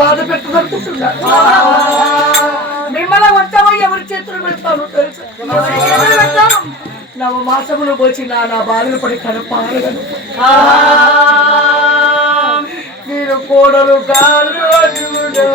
బాధ పెట్టుకుంటున్నా మిమ్మల్ని వచ్చామో ఎవరి చేతులు పెడతాను తెలుసు? నవ మాసములు పోచి నా నా బాధలు పడి కనపాలను నేను కోడలు కాదు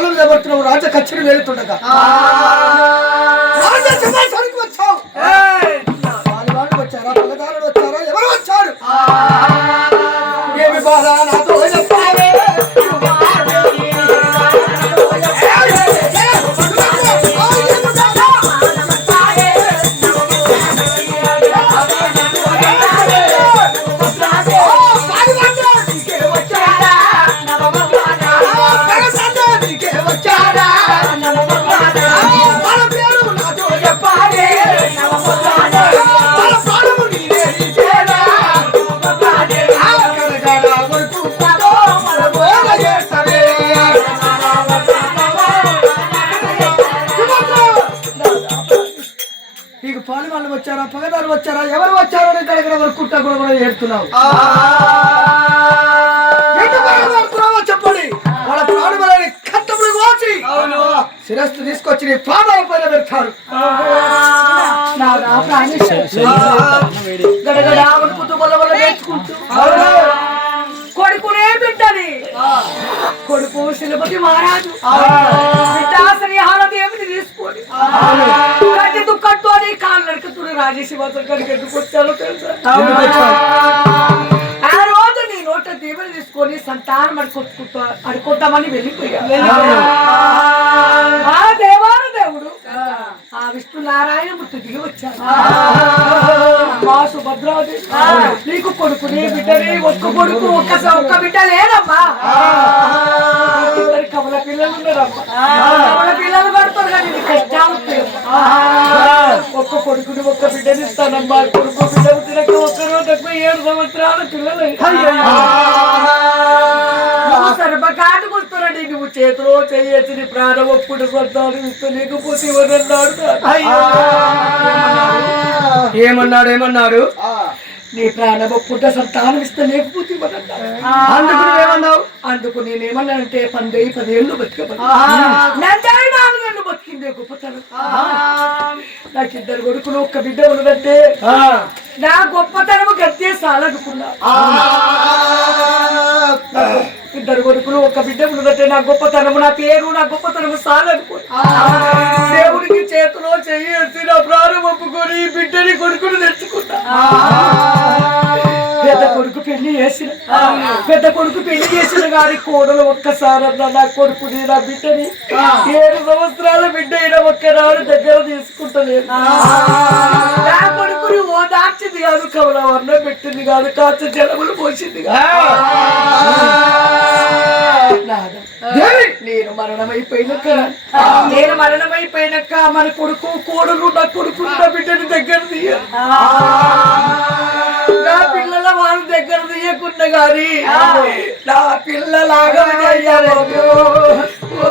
ఏడ్చుకుంటూ వచ్చి కాలం రాజ కచ్చరి వెళుతుండగా వచ్చారా? ఎవరు వచ్చారో అని ఇక్కడ వరకుంటా కూడా కూడా ఏడుతున్నావు. చెప్పండి. వాళ్ళ ప్రాణములని కట్టములు కోసి శిరస్సు తీసుకొచ్చి నీ పాదాల రాజేశ్వర గారికి ఎందుకు వచ్చారో తెలుసా? ఆ రోజు నీ నోట దీవెన తీసుకొని సంతానం అడుకొట్టుకుంటా అడుకుంటామని వెళ్ళిపోయా ఆ దేవాన దేవుడు ఆ విష్ణు నారాయణ మృతి దిగి వచ్చాడు మా సుభద్రాది నీకు కొడుకుని బిడ్డని ఒక్క కొడుకు ఒక్క ఒక్క బిడ్డ లేదమ్మా. ఇద్దరు కమల పిల్లలు ఉన్నారమ్మా కమల పిల్లలు పడతారు కానీ నీ కష్టాలు లేవు. ఒక్క ఇస్తానమ్మా కొడుకు బిడ్డ పుట్టినాక ఒక్క రోజు ఏడు సంవత్సరాల పిల్లలు. సర్వకాటు కొడుతున్నాడు నువ్వు చేతిలో చేయొచ్చు నీ ప్రాణం ఒప్పుడు సంతానం ఇస్తూ లేకపోతే ఇవ్వనన్నాడు ఏమన్నాడు ఏమన్నాడు? నీ ప్రాణం ఒప్పుట సంతానం ఇస్తే లేకపోతే అందుకు నువ్వేమన్నావు? అందుకు నేనేమన్నానంటే పందే పదేళ్ళు బతికబడి బతికిందే గొప్పతనం. నాకు ఇద్దరు కొడుకులు ఒక్క బిడ్డ ఉన్నదంటే నా గొప్పతనము గద్దే సాలనుకున్నా ఇద్దరు కొడుకులు ఒక బిడ్డ ఉన్నదంటే నా గొప్పతనము నా పేరు నా గొప్పతనము సాలనుకో దేవుడికి చేతిలో చెయ్యేసి నా ప్రాణం ఒప్పుకొని బిడ్డని కొడుకును తెచ్చుకున్నా. పెద్ద కొడుకు పెళ్ళి చేసిన పెద్ద కొడుకు పెళ్ళి చేసిన గారి కోడలు ఒక్కసారన్నా నా కొడుకుని నా బిడ్డని ఏడు సంవత్సరాల బిడ్డ అయినా ఒక్కనాడు దగ్గర తీసుకుంటలేదు. నా కొడుకుని ఓదా మార్చింది కాదు కమలవర్ణం పెట్టింది కాదు కాస్త జలములు పోసింది కాదు. నేను మరణమైపోయినాక నేను మరణమైపోయినాక మన కొడుకు కోడలు నా కొడుకు నా బిడ్డని దగ్గర నా పిల్లల వాళ్ళ దగ్గర తీయకున్న గాని నా పిల్లలాగా చెయ్యలేదు. ఓ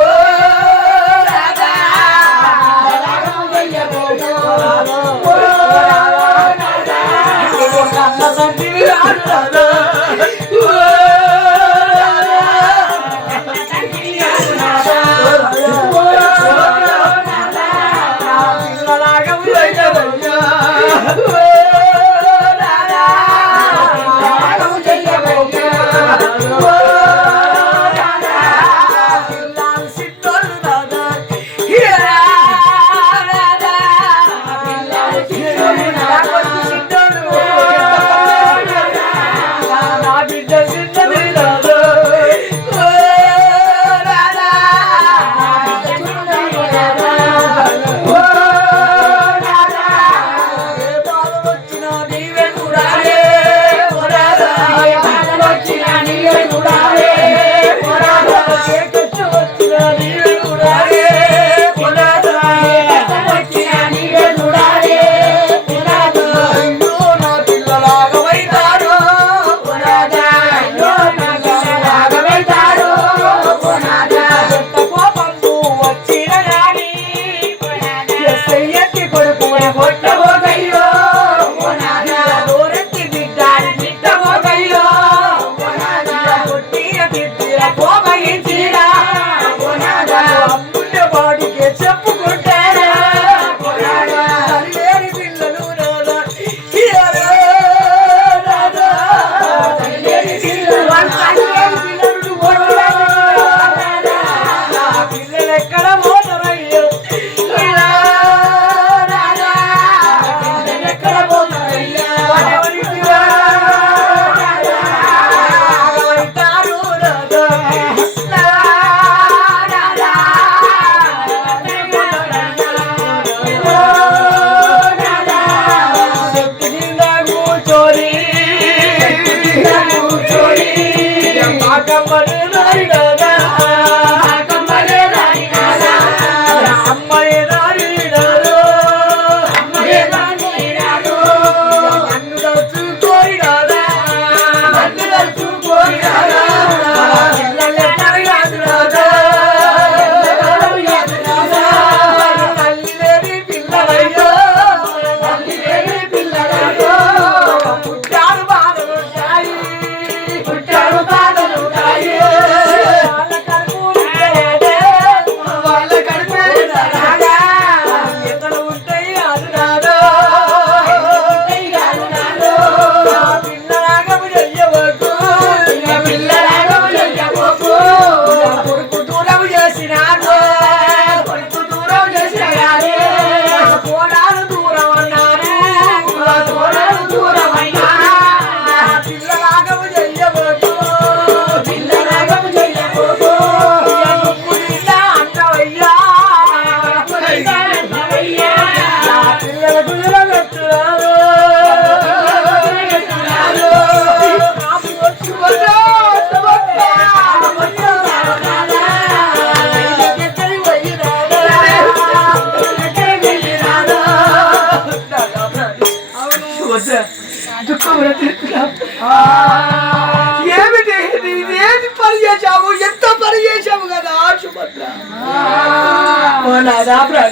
ఓ నాదా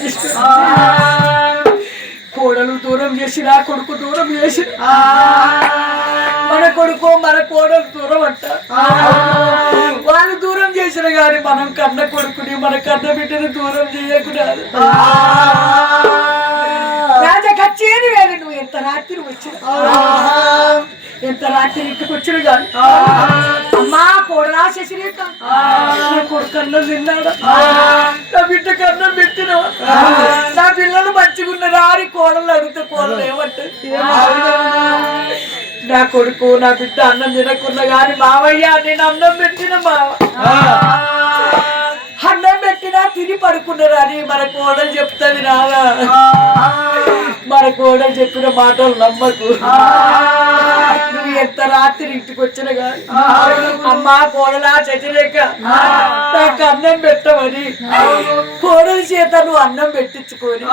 కోడలు దూరం చేసిన కొడుకు దూరం చేసి మన కొడుకు మన కోడలు దూరం అంట. వాళ్ళు దూరం చేసిన గాని మనం కన్న కొడుకుని మన కన్న బిడ్డని దూరం చేయకుండా. రాజా కచ్చేది వేరు నువ్వు ఎంత రాత్రి వచ్చిన ఎంత రాత్రి ఇంటికి వచ్చిన కానీ అమ్మా కోడలా శశిరేఖ. నా కొడుకు అన్నం తిన్నాడా నా బిడ్డ కన్నం పెట్టిన నా పిల్లలు మంచిగున్నదా అని కోడలు అడిగితే కోడలు ఏమంటది నా కొడుకు నా బిడ్డ అన్నం తినకున్నా గాని మావయ్య నేను అన్నం పెట్టిన మావ. అన్నం పెట్టినా తిని పడుకున్నారా అని మన కోడలు చెప్తుంది రాదా మన కోడలు చెప్పిన మాటలు నమ్మకు. నువ్వు ఎంత రాత్రి ఇంటికి వచ్చిన కానీ అమ్మా కోడలా చచ్చిలేక నాకు అన్నం పెట్టమని కోడలి చేత నువ్వు అన్నం పెట్టించుకొని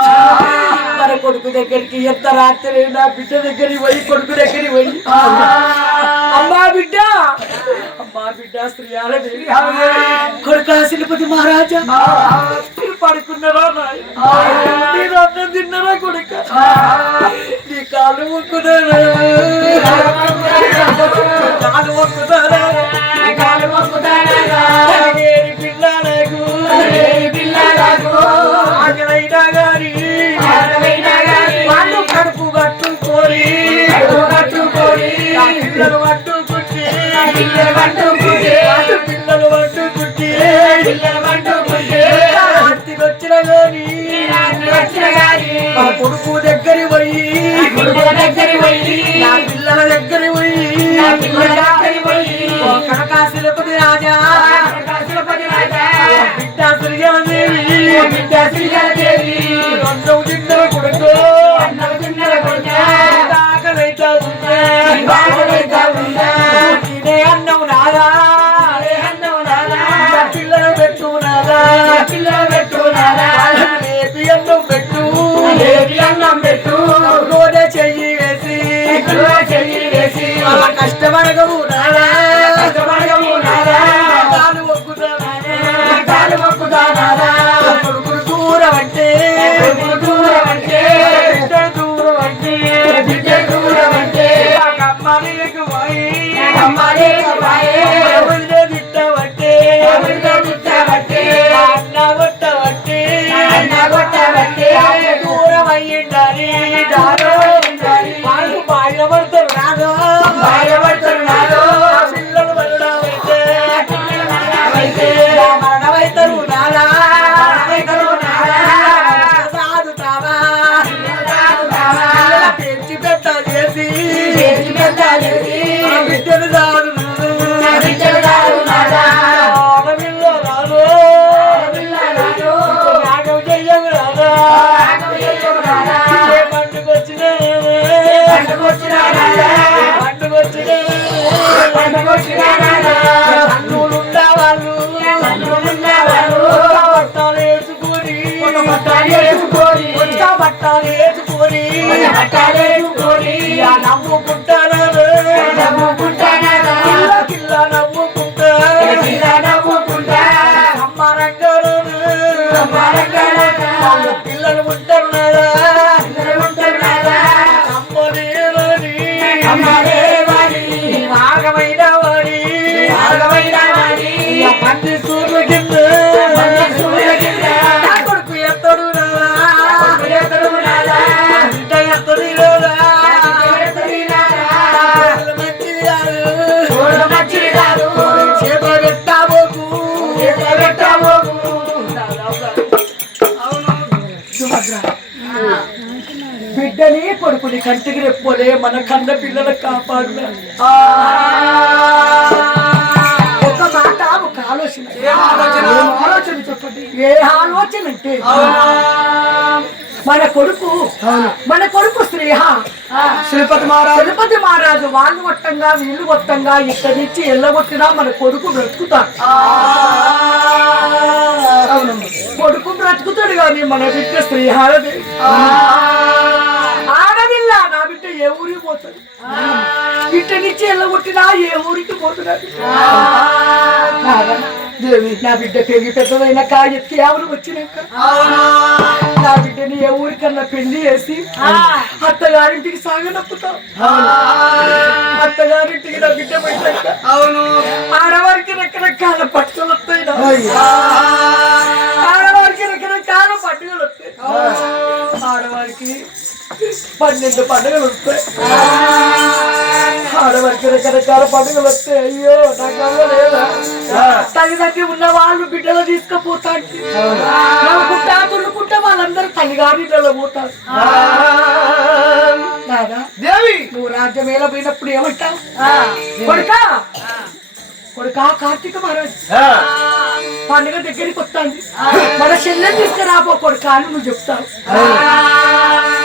మన కొడుకు దగ్గరికి ఎంత రాత్రి నా బిడ్డ దగ్గరికి పోయి కొడుకు దగ్గరికి పోయి అమ్మా బిడ్డ! అమ్మా బిడ్డ శ్రీయాలని కొడుక శిల్పతి మహారాజా. పడుకున్నారా నేను అన్నం తిన్నారా కొడుక నీ కాలు మొక్కున్నారా కాలు మొక్కుతారా కాలు మొక్కుతారా పిల్లలకు ఆకలైనా వాళ్ళు కడుపు పిల్లలు పట్టుకుంటే పిల్లలు పట్టుకుంటే పిల్లలు పట్టుకుంటే పిల్లలు పట్టుకుంటే మా కొడుకు దగ్గర పోయి దగ్గర పోయి. నా పిల్లల దగ్గర పోయి. నా పిల్లల దగ్గర పోయి. కనకాశిలపతి రాజా. కనకాశిలపతి రాజా. బిడ్డ శ్రీజలదేవి బిడ్డ తిన్నర కొడుకు. కంటికి రెప్పోలే మన కన్న పిల్లల కాపాడు ఒక మాట ఒక ఆలోచన. ఆలోచన? చెప్పండి? ఏ ఆలోచన అంటే? మన కొడుకు మన కొడుకు శ్రీహ శ్రీపతి మహారాజు. శ్రీపతి మహారాజు వాళ్ళు మొత్తంగా వీళ్ళు మొత్తంగా ఇక్కడి నుంచి ఎల్లగొట్టినా మన కొడుకు బ్రతుకుతాడు. కొడుకు బ్రతుకుతాడు కానీ మన బిడ్డ శ్రీహారది బిడ్డ నుంచి ఎల్లగొట్టినా ఏ ఊరికి పోతున్నాడు దేవి నా బిడ్డ పెరిగి పెద్దదైన ఎత్తి ఎవరు వచ్చినాక. నా బిడ్డని ఏ ఊరికన్నా పెళ్ళి చేసి అత్తగారింటికి సాగనప్పుతాం. అత్తగారింటికి నా బిడ్డ పోయినాక. అవును. ఆడవారికి రకరకాల పట్టులు వస్తాయి నా. ఆడవారికి రకరకాల పండుగలు వస్తాయి ఆడవారికి పన్నెండు పండుగలు వస్తాయి. ఆడవారికి రకరకాల పండుగలు వస్తాయి. అయ్యో నాకు అవ్వలేదా తల్లిదండ్రి ఉన్న వాళ్ళు బిడ్డలు తీసుకుపోతాడు నవ్వుకుంటా తుల్లుకుంటా వాళ్ళందరూ తల్లిగారిలో పోతారు. నాదా దేవి! నువ్వు రాజ్యం ఎలా పోయినప్పుడు ఏమంటావు? కొడుకా? కొడుకా కార్తీక మహారాజ్. పండుగ దగ్గరికి వస్తాంది మన చెల్లెని తీసుకురాబో కొడుకా అని నువ్వు చెప్తావు.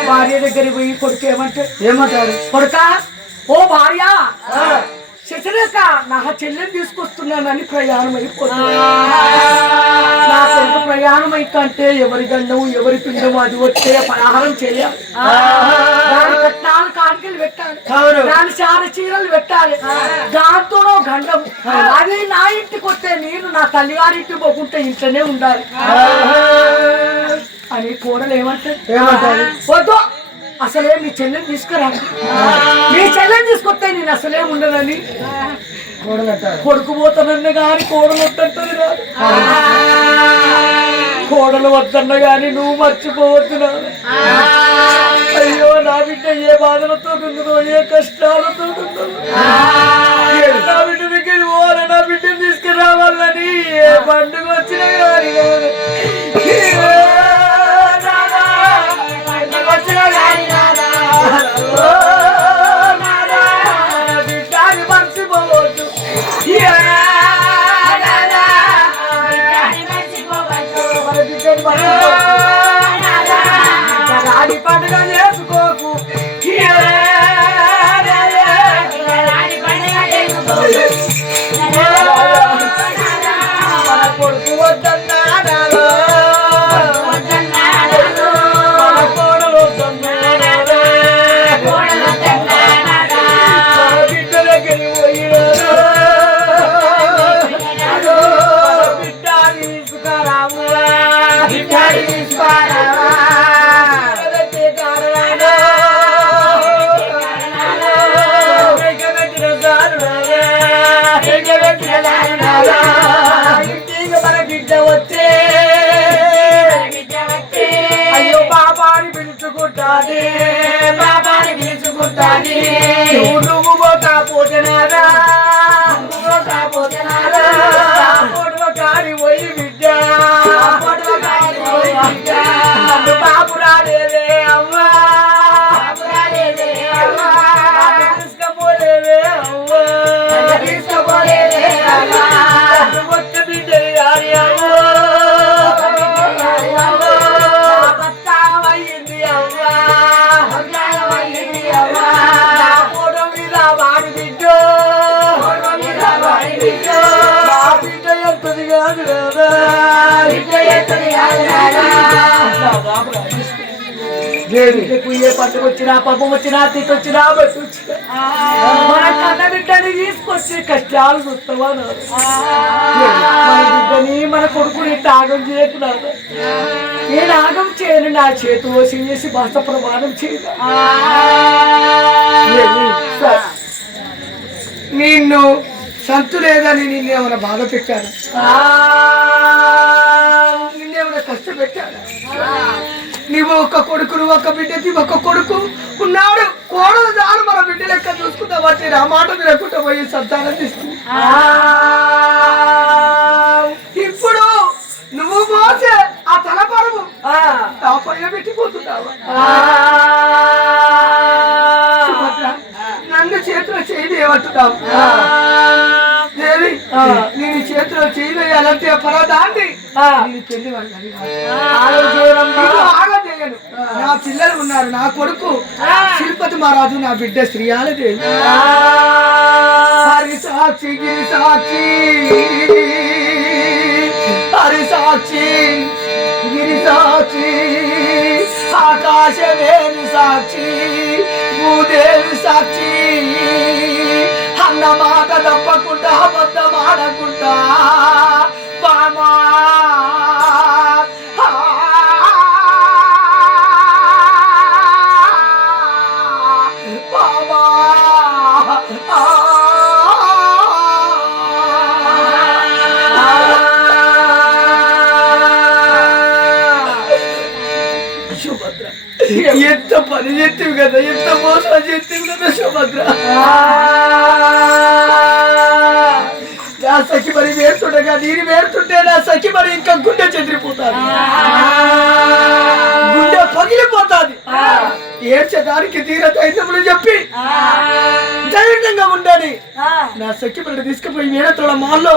భార్య దగ్గరికి పోయి కొడుకు ఏమంటే ఏమంటారు కొడుక ఓ భార్య శశిరేఖ నా చెల్లెని తీసుకొస్తున్నానని ప్రయాణం అయిపోతుంది నా ప్రయాణం అయితే ఎవరి గండం ఎవరి పిండం అది వచ్చే పలహారం చేయాలి. దాని కట్నాలు కాడికలు పెట్టాలి. దాని చార చీరలు పెట్టాలి. దాంతో గండం అది నా ఇంటికి వస్తే నేను నా తల్లిగారి ఇంటికి పోకుంటే ఇంట్లోనే ఉండాలి. అని కోడలు ఏమంటారు? ఏమంటారు? వద్దు అసలే మీ చెల్లెని తీసుకురా మీ చెల్లెని తీసుకొస్తే నేను అసలే ఉండనని. కూడగట్టారు కొడుకు పోతానన్న గాని కోడలు వద్దంటది కోడలు వద్దన్న గాని నువ్వు మర్చిపోవద్దు నాన్న. అయ్యో నా బిడ్డ ఏ బాధలతో ఉన్నదో ఏ కష్టాలతో ఏ బాబాని పిలుచుకుంటాని. పిలుచుకుంటాది నువ్వు పోతా పోతున్నారా ఏ పండుగ వచ్చినా వచ్చినా తిట్టు వచ్చినా బట్టి వచ్చినా మన కన్న బిడ్డని తీసుకొచ్చి కష్టాలు చూస్తావా? నాన్న? మన బిడ్డని మన కొడుకుని త్యాగం చేయకున్నాను నేను ఆగం చేయను నా చేతిలో చేసి భాష ప్రమాణం చేయను నిన్ను సంతు లేదని నిన్నేమైనా బాధ పెట్టాను? కష్టపెట్టాను నీవు ఒక కొడుకును ఒక బిడ్డకి ఒక కొడుకు ఉన్నాడు. కోడలు దాని మన బిడ్డ లెక్క చూసుకుంటా బట్టి నా మాట వినకుండా పోయి సంతానం తీసుకుంది. ఇప్పుడు నువ్వు మోసే ఆ తలపరము ఆ. పైన పెట్టిపోతున్నావా. నన్ను చేతిలో చేయని ఏమంటున్నావు దేవి నేను చేతిలో చేయలేయాలంటే పరదాన్ని నా పిల్లలు ఉన్నారు నా కొడుకు. శిల్పతి మహారాజు నా బిడ్డ శ్రీయాలదేవి హరి సాక్షి గిరి సాక్షి. హరి సాక్షి గిరి సాక్షి. ఆకాశదేవి సాక్షి భూదేవి సాక్షి. అన్న మాట తప్పకుండా అబద్ధం ఆడకుండా. బామా సుభద్ర ఎంత పని చేస్తావు కదా ఎంత మోసం చేస్తావు కదా సుభద్ర నా సఖి మరి వేరుతుండగా నీరు వేరుతుంటే నా సఖి మరి ఇంకా గుండె చెదిరిపోతాది. గుండె పగిలిపోతాది. ఏడ్చడానికి తీర ధైర్యములు చెప్పి ధైర్యంగా ఉండాలి నా సఖి మరి తీసుకుపోయి వేడతోడ మాల్లో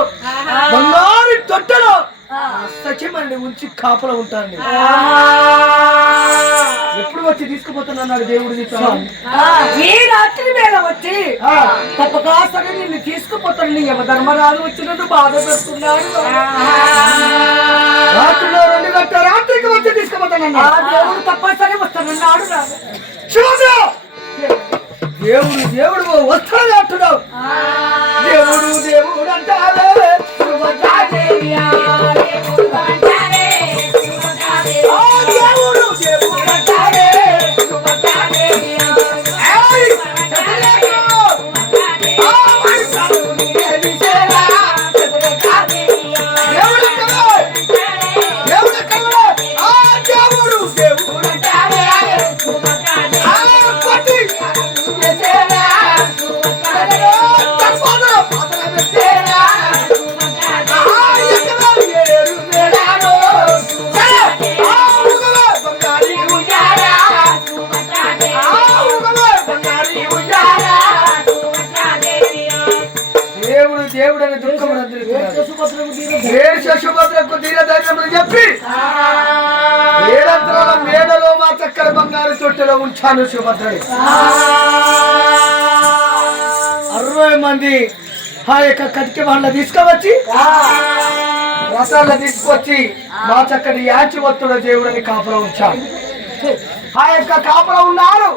బంగారు తొట్టెలో సత్యమని ఉంచి కాపలా ఉంటాను వచ్చి తీసుకుపోతున్నాడు దేవుడు? ఈ రాత్రి వేళ వచ్చి తప్పక సరే నిన్ను తీసుకుపోతాను నీ యమధర్మరాజు వచ్చినట్టు బాధ పెడుతున్నాడు. రాత్రిలో రెండు గంట రాత్రికి వచ్చి ఆ తీసుకుపోతానన్నాడు దేవుడు తప్పనిసరి వస్తానన్నాడు శివజీ! దేవుడు దేవుడు వస్తాడు అంటున్నావు. దేవుడు దేవుడు అంటావే. దేవుడు! ఉంచాను సుభద్రని అరవై మంది ఆ యొక్క కటిక వాళ్ళ తీసుకువచ్చి రసాల తీసుకొచ్చి మా చక్కటి యాచి వత్తుడ దేవుడని కాపురం ఉంచాను ఆ యొక్క కాపురం ఉన్నారు.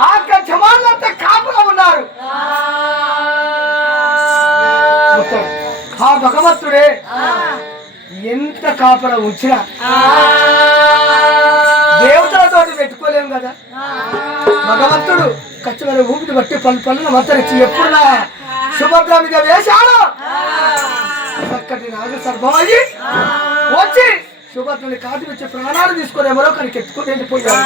ఆ యొక్క జమాన్లంతా కాపురం ఉన్నారు. ఆ భగవంతుడే ఎంత కాపురం ఉంచినా దేవతలతో పెట్టుకోలేము కదా. భగవంతుడు ఖచ్చితమైన ఊపిరి బట్టి పలు పనులు మత్తరించి ఎప్పుడు నా వేశాడు చక్కటి రాజు సర్భమయ్యి వచ్చి సుభద్రుని కాటి వచ్చి ప్రాణాలు తీసుకొని ఎవరో కనికి ఎత్తుకుని వెళ్ళిపోయాడు.